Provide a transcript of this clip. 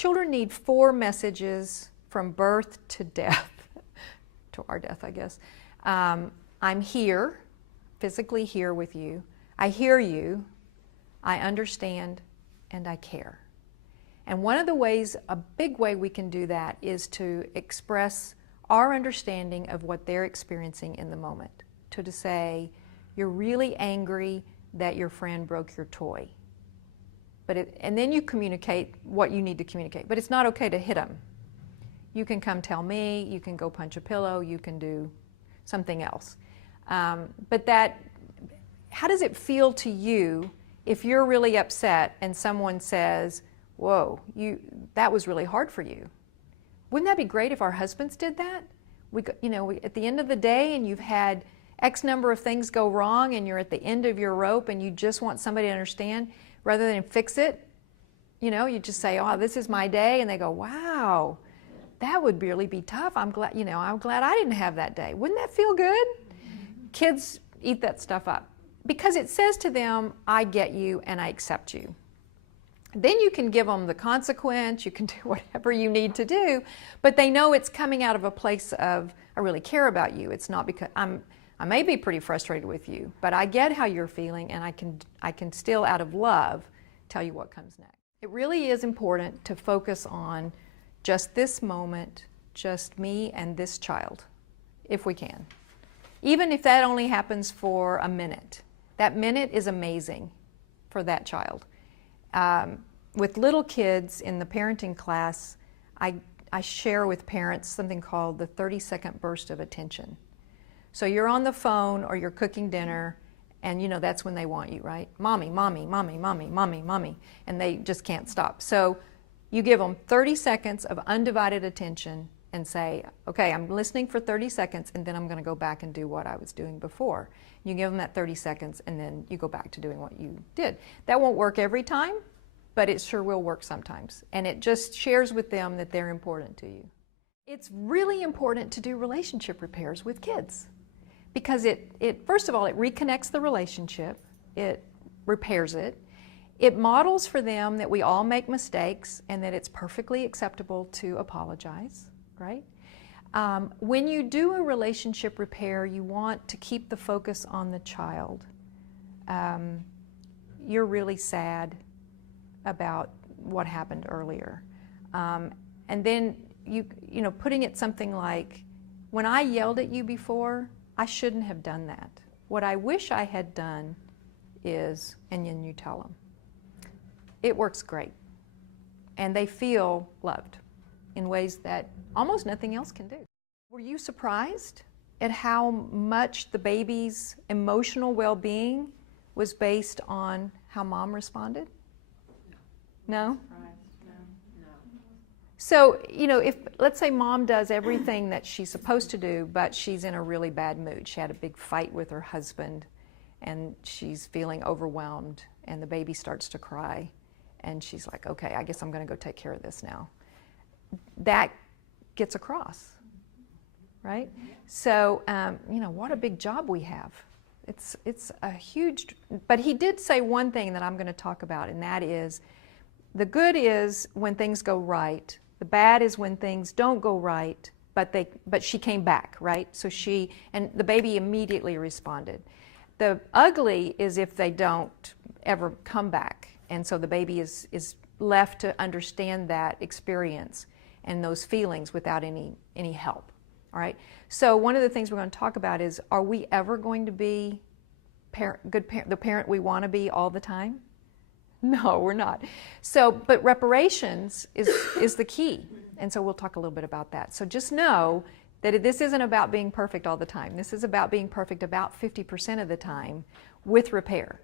children need 4 messages from birth to death, to our death, I guess. I'm here, physically here with you. I hear you, I understand, and I care. And one of the ways, a big way we can do that is to express our understanding of what they're experiencing in the moment. To say, you're really angry that your friend broke your toy. And then you communicate what you need to communicate. But it's not okay to hit them. You can come tell me, you can go punch a pillow, you can do something else. But how does it feel to you if you're really upset and someone says, whoa, that was really hard for you? Wouldn't that be great if our husbands did that? At the end of the day, and you've had X number of things go wrong and you're at the end of your rope and you just want somebody to understand, rather than fix it, you just say, oh, this is my day, and they go, wow, that would really be tough. I'm glad I didn't have that day. Wouldn't that feel good? Kids eat that stuff up because it says to them, I get you and I accept you. Then you can give them the consequence, you can do whatever you need to do, but they know it's coming out of a place of, I really care about you. It's not because I may be pretty frustrated with you, but I get how you're feeling, and I can still, out of love, tell you what comes next. It really is important to focus on just this moment, just me and this child, if we can. Even if that only happens for a minute. That minute is amazing for that child. With little kids in the parenting class, I share with parents something called the 30-second burst of attention. So you're on the phone or you're cooking dinner, and that's when they want you, right? Mommy, mommy, mommy, mommy, mommy, mommy. And they just can't stop. So you give them 30 seconds of undivided attention and say, okay, I'm listening for 30 seconds and then I'm going to go back and do what I was doing before. You give them that 30 seconds and then you go back to doing what you did. That won't work every time, but it sure will work sometimes. And it just shares with them that they're important to you. It's really important to do relationship repairs with kids because it first of all, it reconnects the relationship, it repairs it, it models for them that we all make mistakes and that it's perfectly acceptable to apologize, right? When you do a relationship repair, you want to keep the focus on the child. You're really sad about what happened earlier. And then putting it something like, when I yelled at you before, I shouldn't have done that. What I wish I had done is, and then you tell them. It works great. And they feel loved in ways that almost nothing else can do. Were you surprised at how much the baby's emotional well-being was based on how mom responded? No? So, if, let's say mom does everything that she's supposed to do, but she's in a really bad mood. She had a big fight with her husband, and she's feeling overwhelmed, and the baby starts to cry, and she's like, okay, I guess I'm going to go take care of this now. That gets across, right? So, what a big job we have. It's a huge, but he did say one thing that I'm going to talk about, and that is, the good is when things go right. The bad is when things don't go right, but she came back, right? So and the baby immediately responded. The ugly is if they don't ever come back. And so the baby is left to understand that experience and those feelings without any help, all right? So one of the things we're going to talk about is, are we ever going to be the parent we want to be all the time? No, we're not. So, but reparations is the key. And so we'll talk a little bit about that. So just know that this isn't about being perfect all the time. This is about being perfect about 50% of the time with repair.